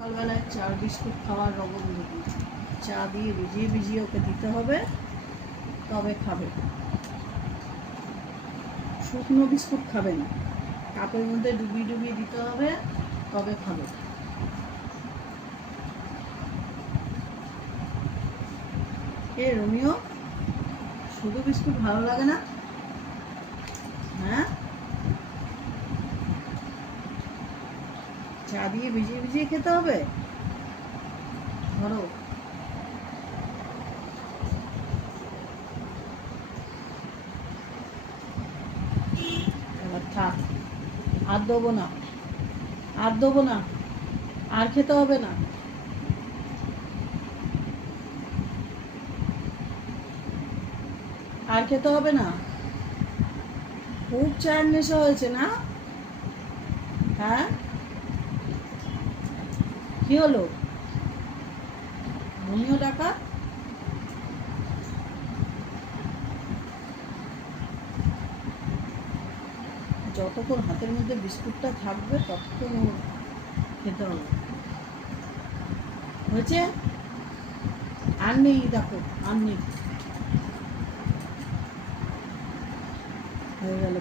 সকালবেলায় চা বিস্কুট খাওয়ার রকম দেখি, চা দিয়ে ভিজিয়ে ভিজিয়ে ওকে দিতে হবে, তবে খাবে। শুকনো বিস্কুট খাবে না, কাপের মধ্যে ডুবিয়ে ডুবিয়ে দিতে হবে, তবে খাবে। এ রোমিও, শুধু বিস্কুট ভালো লাগে না? হ্যাঁ, চা দিয়ে ভিজিয়ে ভিজিয়ে খেতে হবে। ধরো, এবার থাক, আর দেবো না, আর দেবো না, আর খেতে হবে না। আর খেতে হবে না। খুব চায়ের নেশা হয়েছে না? হ্যাঁ, কি হলো? রোমিও ডাকা। যতক্ষণ হাতের মধ্যে বিস্কুটটা থাকবে ততক্ষণ ও খেতে হবে। হয়েছে? আর নেই, দেখো আর নেই, হয়ে গেল।